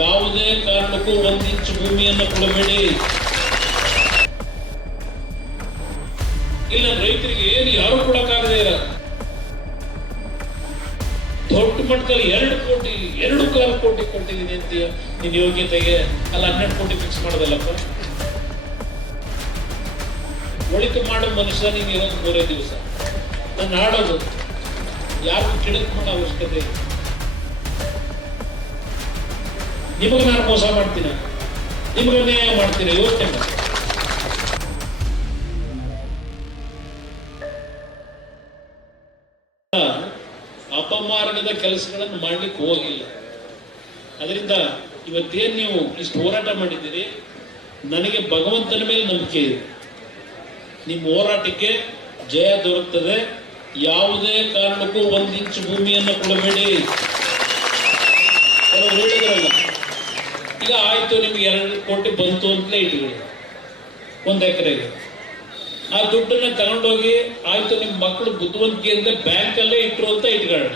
ಯಾವುದೇ ಕಾರಣಕ್ಕೂ 1 ಇಂಚ್ ಭೂಮಿಯನ್ನು ಕೊಡಬೇಡಿ. ಇಲ್ಲ ರೈತರಿಗೆ ಏನು ಯಾರು ಕೊಡಕ್ಕಾಗದೇ ಇಲ್ಲ. ದೊಡ್ಡ ಮಟ್ಟದಲ್ಲಿ 2 ಕೋಟಿ 2.25 ಕೋಟಿ ಕೊಟ್ಟಿದ್ದೀನಿ ಅಂತೀಯ ನಿನ್ನ ಯೋಗ್ಯತೆಗೆ. ಅಲ್ಲ 12 ಕೋಟಿ ಫಿಕ್ಸ್ ಮಾಡೋದಲ್ಲಪ್ಪ. ಒಳಿತು ಮಾಡೋ ಮನುಷ್ಯ ನೀನು ಇರೋದು 3 ದಿವಸ. ನಾನು ಆಡೋದು ಯಾರಿಗೂ ಕಿಡಕ್ ಮಾಡೋ ಅವಶ್ಯಕತೆ ಇಲ್ಲ. ನಿಮಗೆ ನಾನು ಮೋಸ ಮಾಡ್ತೀನ, ನಿಮಗೆ ನ್ಯಾಯ ಮಾಡ್ತೀನಿ, ಯೋಚನೆ ಮಾಡಿ. ಅಪಮಾರ್ಗದ ಕೆಲಸಗಳನ್ನು ಮಾಡ್ಲಿಕ್ಕೆ ಹೋಗಿಲ್ಲ. ಅದರಿಂದ ಇವತ್ತೇನು ನೀವು ಇಷ್ಟು ಹೋರಾಟ ಮಾಡಿದ್ದೀರಿ, ನನಗೆ ಭಗವಂತನ ಮೇಲೆ ನಂಬಿಕೆ ಇದೆ. ನಿಮ್ಮ ಹೋರಾಟಕ್ಕೆ ಜಯ ದೊರಕ್ತದೆ. ಯಾವುದೇ ಕಾರಣಕ್ಕೂ 1 ಇಂಚ್ ಭೂಮಿಯನ್ನು ಕೊಡಬೇಡಿ. ಕೆಲವರು ಹೇಳಿದ್ರಲ್ಲ, ಈಗ ಆಯ್ತು ನಿಮ್ಗೆ 2 ಕೋಟಿ ಬಂತು ಅಂತಲೇ ಇಟ್ಕೊಳ್ಳಿ 1 ಎಕರೆಗೆ. ಆ ದುಡ್ಡನ್ನ ತಗೊಂಡೋಗಿ ಆಯ್ತು ನಿಮ್ಮ ಮಕ್ಕಳು ಬುದ್ಧಿವಂತಿಕೆಯಿಂದ ಬ್ಯಾಂಕಲ್ಲೇ ಇಟ್ಟರು ಅಂತ ಇಟ್ಕೊಳ್ಳಿ.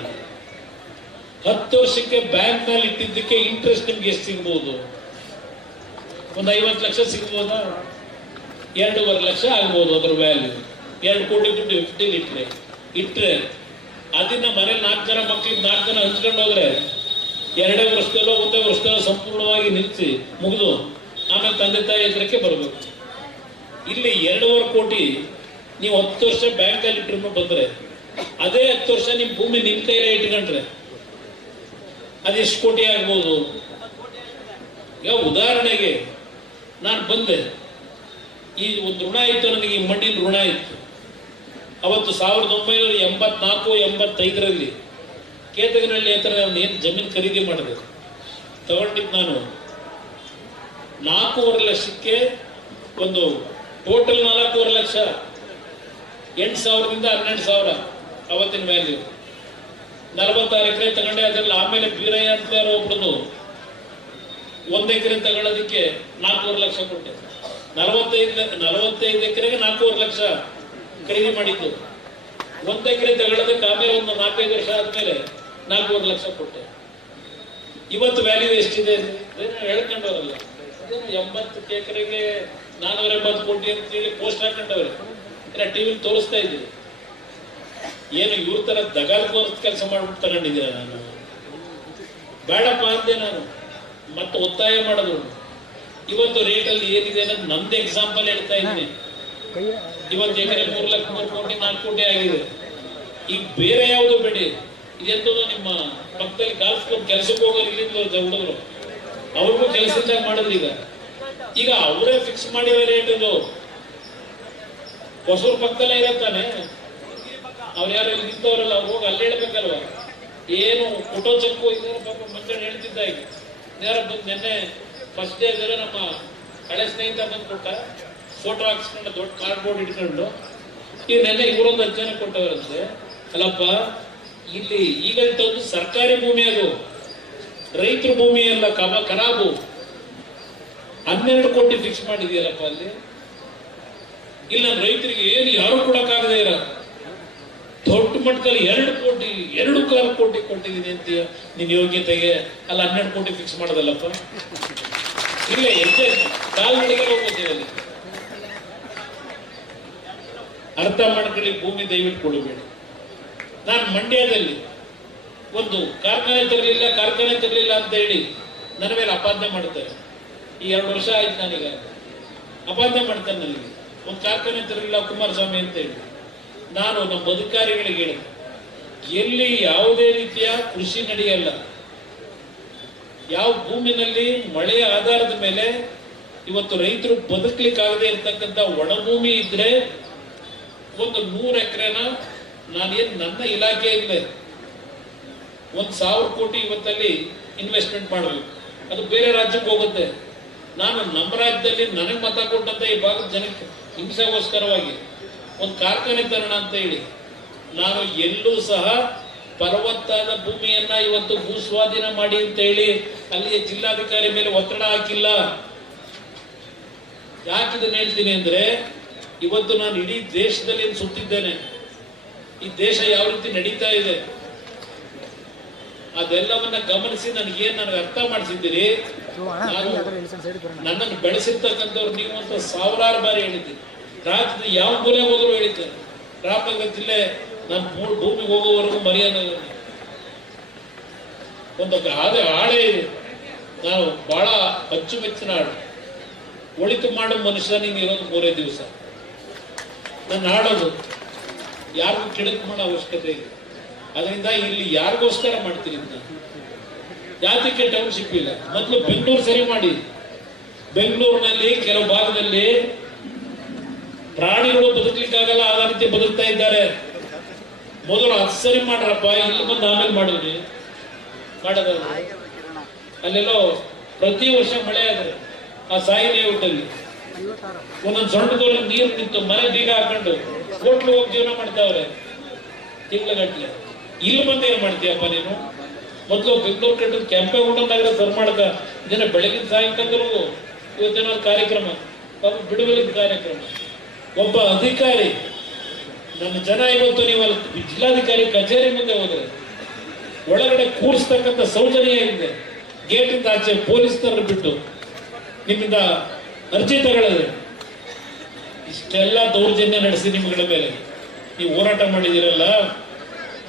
10 ವರ್ಷಕ್ಕೆ ಬ್ಯಾಂಕ್ ನಲ್ಲಿ ಇಟ್ಟಿದ್ದಕ್ಕೆ ಇಂಟ್ರೆಸ್ಟ್ ನಿಮ್ಗೆ ಎಷ್ಟು ಸಿಗ್ಬೋದು? ಒಂದು 50 ಲಕ್ಷ ಸಿಗ್ಬೋದಾ? 2.5 ಲಕ್ಷ ಆಗ್ಬೋದು ಅದ್ರ ವ್ಯಾಲ್ಯೂ. 2 ಕೋಟಿ ದುಡ್ಡು ಎಫ್ಡಿಲಿ ಇಟ್ರೆ ಅದನ್ನ ಮನೇಲಿ 4 ಜನ ಮಕ್ಳಿಗೆ 4 ಜನ ಹಂಚ್ಕೊಂಡು ಹೋದ್ರೆ 2 ವರ್ಷದಲ್ಲೋ 1 ವರ್ಷದಲ್ಲೋ ಸಂಪೂರ್ಣವಾಗಿ ನಿಲ್ಲಿಸಿ ಮುಗಿದು ಆಮೇಲೆ ತಂದೆ ತಾಯಿ ಎದುರಕ್ಕೆ ಬರಬೇಕು. ಇಲ್ಲಿ 2.5 ಕೋಟಿ ನೀವು 10 ವರ್ಷ ಬ್ಯಾಂಕಲ್ಲಿ ಇಟ್ಟರು ಬಂದ್ರೆ, ಅದೇ 10 ವರ್ಷ ನಿಮ್ ಭೂಮಿ ನಿಮ್ ಕೈಲೇ ಇಟ್ಕೊಂಡ್ರೆ ಅದೆಷ್ಟು ಕೋಟಿ ಆಗ್ಬೋದು? ಈಗ ಉದಾಹರಣೆಗೆ ನಾನು ಬಂದೆ, ಈ ಒಂದು ಋಣ ಇತ್ತು ನನಗೆ, ಈ ಮಣ್ಣಿನ ಋಣ ಇತ್ತು. ಅವತ್ತು 1984-85ರಲ್ಲಿ ಕೇತಗನಹಳ್ಳಿ ಹತ್ರ ನಾನು ಏನು ಜಮೀನು ಖರೀದಿ ಮಾಡಿದೆ, ತಗೊಂಡಿದ್ದು ನಾನು 4.5 ಲಕ್ಷಕ್ಕೆ. ಒಂದು ಟೋಟಲ್ 4.5 ಲಕ್ಷ, 8,000ದಿಂದ 12,000 ಅವತ್ತಿನ ವ್ಯಾಲ್ಯೂ. 46 ಎಕರೆ ತಗೊಂಡೆ. ಅದರಲ್ಲಿ ಆಮೇಲೆ ಬೀರಯ್ಯ ಅಂತ ಒಬ್ಬರದು 1 ಎಕರೆ ತಗೊಳ್ಳೋದಕ್ಕೆ 4.5 ಲಕ್ಷ ಕೊಟ್ಟೆ. 45 ಎಕರೆಗೆ 4.5 ಲಕ್ಷ ಖರೀದಿ ಮಾಡಿದ್ದು. 1 ಎಕರೆ ತಗೊಳ್ಳೋದಕ್ಕೆ ಆಮೇಲೆ ಒಂದು 4-5 ವರ್ಷ ಆದ್ಮೇಲೆ 4.5 ಲಕ್ಷ ಕೊಟ್ಟೆ. ಇವತ್ತು ವ್ಯಾಲ್ಯೂ ಎಷ್ಟಿದೆ ಹೇಳ್ಕೊಂಡವರಲ್ಲ, 80 ಎಕರೆಗೆ 480 ಕೋಟಿ ಅಂತೇಳಿ ಪೋಸ್ಟ್ ಹಾಕೊಂಡವ್ರೆ. ಟಿವಿಲಿ ತೋರಿಸ್ತಾ ಇದ್ದೀವಿ. ಏನು ಇವ್ರ ತರ ದಗಾಲ್ ಕೆಲಸ ಮಾಡ್ಬಿಟ್ಟು ತಗೊಂಡಿದ್ದೀರ? ನಾನು ಬೇಡಪ್ಪ ಅಂದೆ. ನಾನು ಮತ್ತೆ ಒತ್ತಾಯ ಮಾಡೋದು. ಇವತ್ತು ರೇಟಲ್ಲಿ ಏನಿದೆ ಅನ್ನೋದು ನಂದು ಎಕ್ಸಾಂಪಲ್ ಹೇಳ್ತಾ ಇದ್ದೀನಿ. ಇವತ್ತು ಎಕರೆ 3 ಕೋಟಿ 4 ಕೋಟಿ ಆಗಿದೆ. ಈಗ ಬೇರೆ ಯಾವುದು ಬೇಡಿ. ಇದೆಂತದ್ದು ನಿಮ್ಮ ಪಕ್ಕದಲ್ಲಿ ಗಾಲ್ಫ್ ಕ್ಲಬ್ ಕೆಲಸಕ್ಕೆ ಹೋಗೋರು ಇಲ್ಲಿಂದ ಹುಡುಗರು, ಅವ್ರಿಗೂ ಕೆಲಸದಾಗ ಮಾಡಿದ್ರು. ಈಗ ಅವರೇ ಫಿಕ್ಸ್ ಮಾಡಿರೋ ರೇಟ್. ಇದು ಹೊಸೂರು ಪಕ್ಕದಲ್ಲೇ ಇರತ್ತಾನೆ. ಅವ್ರು ಯಾರು ಇಲ್ಲಿ ನಿಂತವ್ರಲ್ಲ, ಅವ್ರು ಹೋಗಿ ಅಲ್ಲಿ ಹೇಳ್ಬೇಕಲ್ವ. ಏನು ಫೋಟೋ ಚೆಕ್ಕು ಇದ್ದಾರೆ ಪಾಪ ಮಂಜಣ್ಣ ಹೇಳ್ತಿದ್ದ. ಈಗ ಯಾರ ಬಂದು ನಿನ್ನೆ ಫಸ್ಟ್ ಡೇ ಇದ್ದಾರೆ ನಮ್ಮ ಹಳೆ ಸ್ನೇಹಿತ ಬಂದು ಕೊಟ್ಟ, ಫೋಟೋ ಹಾಕ್ಸ್ಕೊಂಡು ದೊಡ್ಡ ಕಾರ್ಡ್ಬೋರ್ಡ್ ಇಟ್ಕೊಂಡು. ಈಗ ನೆನ್ನೆ ಇವರೊಂದು 10 ಜನ ಕೊಟ್ಟವರಂತೆ. ಅಲ್ಲಪ್ಪ, ಇಲ್ಲಿ ಈಗ ಒಂದು ಸರ್ಕಾರಿ ಭೂಮಿ, ಅದು ರೈತರ ಭೂಮಿ ಅಲ್ಲ, ಖರಾಬು. 12 ಕೋಟಿ ಫಿಕ್ಸ್ ಮಾಡಿದೆಯಲ್ಲಪ್ಪ ಅಲ್ಲಿ. ಇಲ್ಲ ರೈತರಿಗೆ ಏನು ಯಾರು ಕೊಡಕ್ಕಾಗದೇ ಇಲ್ಲ. ದೊಡ್ಡ ಮಟ್ಟದಲ್ಲಿ 2 ಕೋಟಿ 2.25 ಕೋಟಿ ಕೊಟ್ಟಿದ್ದೀನಿ ಅಂತೀಯ ನಿನ್ನ ಯೋಗ್ಯತೆಗೆ. ಅಲ್ಲ 12 ಕೋಟಿ ಫಿಕ್ಸ್ ಮಾಡೋದಲ್ಲಪ್ಪ. ಇಲ್ಲೇ ಹೆಜ್ಜೆ ಕಾಲ್ನಡಿಗೆ ಹೋಗ್ಬೋದೇವೆ ಅಲ್ಲಿ. ಅರ್ಥ ಮಾಡ್ಕೊಳ್ಳಿ, ಭೂಮಿ ದಯವಿಟ್ಟು ಕೊಡಬೇಡಿ. ನಾನು ಮಂಡ್ಯದಲ್ಲಿ ಒಂದು ಕಾರ್ಖಾನೆ ತರಲಿಲ್ಲ ಅಂತ ಹೇಳಿ ನನ್ನ ಮೇಲೆ ಅಪಾದನೆ ಮಾಡ್ತಾರೆ. ಈ 2 ವರ್ಷ ಆಯ್ತು ನಾನೀಗ ಅಪಾದನೆ ಮಾಡ್ತಾನೆ. ನನಗೆ ಒಂದು ಕಾರ್ಖಾನೆ ತರಲಿಲ್ಲ ಕುಮಾರಸ್ವಾಮಿ ಅಂತ ಹೇಳಿ. ನಾನು ನಮ್ಮ ಅಧಿಕಾರಿಗಳಿಗೆ ಹೇಳಿದೆ, ಎಲ್ಲಿ ಯಾವುದೇ ರೀತಿಯ ಕೃಷಿ ನಡೆಯಲ್ಲ, ಯಾವ ಭೂಮಿನಲ್ಲಿ ಮಳೆಯ ಆಧಾರದ ಮೇಲೆ ಇವತ್ತು ರೈತರು ಬದುಕಲಿಕ್ಕಾಗದೇ ಇರ್ತಕ್ಕಂಥ ಒಣಭೂಮಿ ಇದ್ರೆ ಒಂದು 100 ಎಕರೆನ ನಾನೇನು ನನ್ನ ಇಲಾಖೆಯಿಂದ 1,000 ಕೋಟಿ ಇವತ್ತಲ್ಲಿ ಇನ್ವೆಸ್ಟ್ಮೆಂಟ್ ಮಾಡಬೇಕು. ಅದು ಬೇರೆ ರಾಜ್ಯಕ್ಕೆ ಹೋಗುತ್ತೆ. ನಾನು ನಮ್ಮ ರಾಜ್ಯದಲ್ಲಿ ನನಗೆ ಮತ ಕೊಟ್ಟಂತ ಈ ಭಾಗದ ಜನಕ್ಕೆ ಹಿಂಸೆಗೋಸ್ಕರವಾಗಿ ಒಂದು ಕಾರ್ಖಾನೆ ತರೋಣ ಅಂತ ಹೇಳಿ ನಾನು ಎಲ್ಲೂ ಸಹ ಫಲವತ್ತಾದ ಭೂಮಿಯನ್ನ ಇವತ್ತು ಭೂಸ್ವಾಧೀನ ಮಾಡಿ ಅಂತ ಹೇಳಿ ಅಲ್ಲಿಯ ಜಿಲ್ಲಾಧಿಕಾರಿ ಮೇಲೆ ಒತ್ತಡ ಹಾಕಿಲ್ಲ. ಯಾಕಿದನ್ನ ಹೇಳ್ತೀನಿ ಅಂದ್ರೆ, ಇವತ್ತು ನಾನು ಇಡೀ ದೇಶದಲ್ಲಿ ಸುತ್ತಿದ್ದೇನೆ. ಈ ದೇಶ ಯಾವ ರೀತಿ ನಡೀತಾ ಇದೆ, ಅದೆಲ್ಲವನ್ನ ಗಮನಿಸಿ ನನಗೆ ಅರ್ಥ ಮಾಡಿಸಿದ್ದೀರಿ. ನನ್ನನ್ನು ಬೆಳೆಸಿರ್ತಕ್ಕಂಥವ್ರು ನೀವು ಅಂತ ಸಾವಿರಾರು ಬಾರಿ ಹೇಳಿದ್ದೀರಿ. ರಾಜ್ಯದ ಯಾವ ಮೂಲೆ ಹೋದ್ರು ಹೇಳಿದ್ದಾರೆ. ರಾಮನಗರ ಜಿಲ್ಲೆ ನಾನು ಭೂಮಿಗೆ ಹೋಗೋವರೆಗೂ ಮರೆಯೋಣ. ಒಂದು ಹಾಡೇ ಇದೆ, ನಾವು ಬಹಳ ಅಚ್ಚುಮೆಚ್ಚಿನ ಹಾಡು. ಒಳಿತು ಮಾಡೋ ಮನುಷ್ಯ ನೀನು ಇರೋದು 3 ದಿವಸ. ನನ್ನ ಹಾಡೋದು ಯಾರಿಗೂ ಕೆಡಕು ಮಾಡೋ ಅವಶ್ಯಕತೆ ಇದೆ. ಅದರಿಂದ ಇಲ್ಲಿ ಯಾರಿಗೋಸ್ಕರ ಮಾಡ್ತೀರಿ ಅಂತ ಜಾತಿಗೆ ಟೌನ್ಶಿಪ್ ಇಲ್ಲ. ಮೊದಲು ಬೆಂಗಳೂರು ಸರಿ ಮಾಡಿ. ಬೆಂಗಳೂರಿನಲ್ಲಿ ಕೆಲವು ಭಾಗದಲ್ಲಿ ಪ್ರಾಣಿಗಳು ಬದುಕಲಿಕ್ಕಾಗಲ್ಲ, ಆ ರೀತಿ ಬದುಕ್ತಾ ಇದ್ದಾರೆ. ಮೊದಲು ಅದು ಸರಿ ಮಾಡ್ರಪ್ಪ, ಇಲ್ಲಿ ಬಂದು ಆಮೇಲೆ ಮಾಡಿದ್ರಿ ಮಾಡೋದ. ಅಲ್ಲೆಲ್ಲೋ ಪ್ರತಿ ವರ್ಷ ಮಳೆ ಆದ್ರೆ ಆ ಸಾಯಿ ಲೇಔಟಲ್ಲಿ ಒಂದೊಂದು ಸೊಂಟದಲ್ಲಿ ನೀರು ನಿಂತು ಮನೆ ಬೀಗ ಹಾಕೊಂಡು ಹೋಟ್ಲು ಹೋಗಿ ಜೀವನ ಮಾಡ್ತಾವ್ರೆ ತಿಂಗಳಗಟ್ಲೆ. ಇಲ್ಲಿ ಬಂದು ಏನ್ ಮಾಡ್ತೀಯಪ್ಪ ನೀನು? ಮೊದಲು ಬೆಂಗಳೂರು ಕಟ್ಟದ ಕೆಂಪೇಗೌಡ ನಗರ ಕರ್ನಾಟಕ ಇದನ್ನ ಬೆಳಗಿನ ಸಾಯಂಕಾಲದವರೆಗೂ ಇವತ್ತಿನ ಕಾರ್ಯಕ್ರಮ, ಬಿಡುಗಡೆ ಕಾರ್ಯಕ್ರಮ. ಒಬ್ಬ ಅಧಿಕಾರಿ ನನ್ನ ಜನ ಇವತ್ತು ನೀವು ಜಿಲ್ಲಾಧಿಕಾರಿ ಕಚೇರಿ ಮುಂದೆ ಹೋದ್ರೆ ಒಳಗಡೆ ಕೂರಿಸ್ತಕ್ಕಂಥ ಸೌಜನ್ಯ ಇದೆ. ಗೇಟಿಂದ ಆಚೆ ಪೊಲೀಸ್ನವ್ರನ್ನ ಬಿಟ್ಟು ನಿಮ್ಮಿಂದ ಅರ್ಜಿ ತಗೊಳ್ಳೋದು. ಇಷ್ಟೆಲ್ಲ ದೌರ್ಜನ್ಯ ನಡೆಸಿ ನಿಮ್ಗಳ ಮೇಲೆ ನೀವು ಹೋರಾಟ ಮಾಡಿದಿರಲ್ಲ,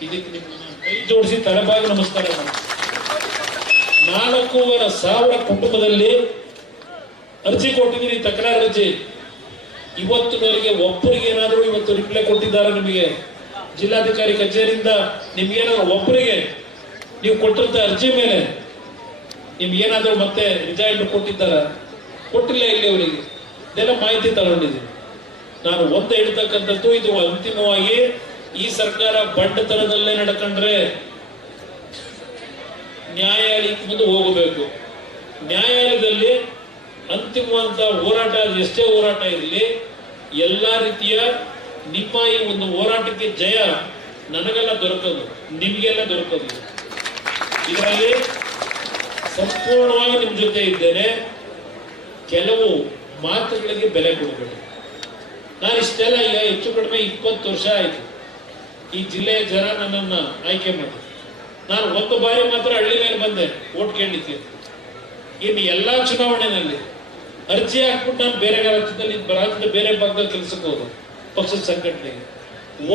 ಇದಕ್ಕೆ ನಿಮ್ಮ ಕೈ ಜೋಡಿಸಿ ತಲೆಬಾಗಿ ನಮಸ್ಕಾರ ಮಾಡಿ. 4,500 ಕುಟುಂಬದಲ್ಲಿ ಅರ್ಜಿ ಕೊಟ್ಟಿದ್ದೀನಿ, ತಕರಾರು ಅರ್ಜಿ. ಇವತ್ತಿನವರೆಗೆ ಒಬ್ಬರಿಗೆ ಏನಾದರೂ ಇವತ್ತು ರಿಪ್ಲೈ ಕೊಟ್ಟಿದ್ದಾರೆ ನಿಮಗೆ? ಜಿಲ್ಲಾಧಿಕಾರಿ ಕಚೇರಿಯಿಂದ ನಿಮ್ಗೇನಾದ್ರು ಒಬ್ಬರಿಗೆ ನೀವು ಕೊಟ್ಟಿರ್ತ ಅರ್ಜಿ ಮೇಲೆ ನಿಮ್ಗೇನಾದ್ರೂ ಮತ್ತೆ ರಿಸೈನ್ ಕೊಟ್ಟಿದ್ದಾರ? ಕೊಟ್ಟಿಲ್ಲ. ಇಲ್ಲಿವರೆಗೆ ಇದೆಲ್ಲ ಮಾಹಿತಿ ತಗೊಂಡಿದ್ದೀನಿ. ನಾನು ಒಂದು ಹೇಳ್ತಕ್ಕಂಥದ್ದು, ಇದು ಅಂತಿಮವಾಗಿ ಈ ಸರ್ಕಾರ ಬಂಡತನದಲ್ಲೇ ನಡ್ಕೊಂಡ್ರೆ ನ್ಯಾಯಾಲಯಕ್ಕೆ ಮುಂದೆ ಹೋಗಬೇಕು. ನ್ಯಾಯಾಲಯದಲ್ಲಿ ಅಂತಿಮವಾದ ಹೋರಾಟ, ಎಷ್ಟೇ ಹೋರಾಟ ಇರಲಿ, ಎಲ್ಲಾ ರೀತಿಯ ನಿಮ್ಮ ಈ ಒಂದು ಹೋರಾಟಕ್ಕೆ ಜಯ ನನಗೆಲ್ಲ ದೊರಕದು, ನಿಮಗೆಲ್ಲ ದೊರಕದು. ಇದರಲ್ಲಿ ಸಂಪೂರ್ಣವಾಗಿ ನಿಮ್ಮ ಜೊತೆ ಇದ್ದೇನೆ. ಕೆಲವು ಮಾತುಗಳಿಗೆ ಬೆಲೆ ಕೊಡಬೇಡಿ. ನಾನು ಇಷ್ಟೆಲ್ಲ ಈಗ ಹೆಚ್ಚು ಕಡಿಮೆ 20 ವರ್ಷ ಆಯ್ತು ಈ ಜಿಲ್ಲೆಯ ಜನ ನನ್ನನ್ನು ಆಯ್ಕೆ ಮಾಡಿ. ನಾನು ಒಂದು ಬಾರಿ ಮಾತ್ರ ಹಳ್ಳಿ ಮೇಲೆ ಬಂದೆ ಓಟ್ ಕೇಳಲಿಕ್ಕೆ. ಇನ್ನು ಎಲ್ಲಾ ಚುನಾವಣೆಯಲ್ಲಿ ಅರ್ಜಿ ಹಾಕ್ಬಿಟ್ಟು ನಾನು ಬೇರೆ ರಾಜ್ಯದ ಬೇರೆ ಭಾಗದಲ್ಲಿ ಕೆಲಸಕ್ಕೆ ಹೋದ ಪಕ್ಷದ ಸಂಘಟನೆಗೆ.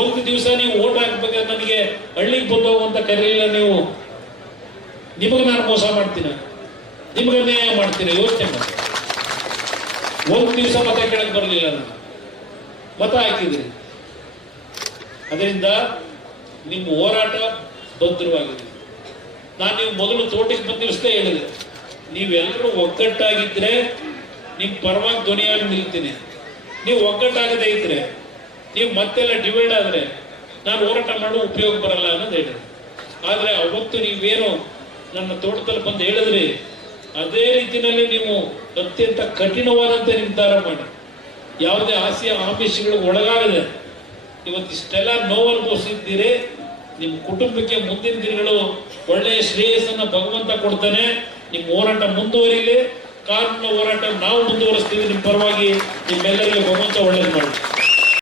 ಒಂದು ದಿವಸ ನೀವು ಓಟ್ ಹಾಕ್ಬೇಕಾದ್ರೆ ನನಗೆ ಹಳ್ಳಿಗೆ ಬಂದು ಹೋಗುವಂತ ಕರೀಲಿಲ್ಲ ನೀವು. ನಿಮಗೆ ನಾನು ಮೋಸ ಮಾಡ್ತೀನ? ನಿಮಗೆ ಅನ್ಯಾಯ ಮಾಡ್ತೀನಿ? ಯೋಚನೆ ಮಾಡಿ. ಒಂದು ದಿವಸ ಮತ ಕೇಳಕ್ ಬರಲಿಲ್ಲ, ನಾನು ಮತ ಹಾಕಿದ್ರಿ. ಅದರಿಂದ ನಿಮ್ಮ ಹೋರಾಟ ಭದ್ರವಾಗಿದೆ. ನಾನು ನೀವು ಮೊದಲು ತೋಟಕ್ಕೆ ಬಂದಿವಷ್ಟೇ ಹೇಳಿದೆ, ನೀವೆಲ್ಲರೂ ಒಗ್ಗಟ್ಟಾಗಿದ್ರೆ ನಿಮ್ ಪರವಾಗಿ ಧ್ವನಿಯಾಗಿ ನಿಲ್ತೀನಿ. ನೀವು ಒಗ್ಗಟ್ಟಾಗದೇ ಇದ್ರೆ, ನೀವು ಮತ್ತೆಲ್ಲ ಡಿವೈಡ್ ಆದ್ರೆ ನಾನು ಹೋರಾಟ ಮಾಡೋ ಉಪಯೋಗ ಬರಲ್ಲ ಅನ್ನೋದು ಹೇಳಿದೆ. ಆದ್ರೆ ಅವತ್ತು ನೀವೇನು ನನ್ನ ತೋಟದಲ್ಲಿ ಬಂದು ಹೇಳಿದ್ರಿ, ಅದೇ ರೀತಿಯಲ್ಲಿ ನೀವು ಅತ್ಯಂತ ಕಠಿಣವಾದಂತೆ ನಿರ್ಧಾರ ಮಾಡಿ, ಯಾವುದೇ ಆಮಿಷಗಳಿಗೆ ಒಳಗಾಗದೆ ಇವತ್ತಿಷ್ಟೆಲ್ಲ ನೋವು ಅನುಭವಿಸಿದ್ದೀರಿ. ನಿಮ್ಮ ಕುಟುಂಬಕ್ಕೆ ಮುಂದಿನ ದಿನಗಳು ಒಳ್ಳೆಯ ಶ್ರೇಯಸ್ಸನ್ನ ಭಗವಂತ ಕೊಡ್ತಾನೆ. ನಿಮ್ಮ ಹೋರಾಟ ಮುಂದುವರಿಲಿ. ಕಾನೂನಿನ ಹೋರಾಟ ನಾವು ಮುಂದುವರಿಸ್ತೀವಿ. ನಿಮ್ಮ ಪರವಾಗಿ ನಿಮ್ಮೆಲ್ಲರಿಗೂ ಭಗವಂತ ಒಳ್ಳೇದು ಮಾಡಿ.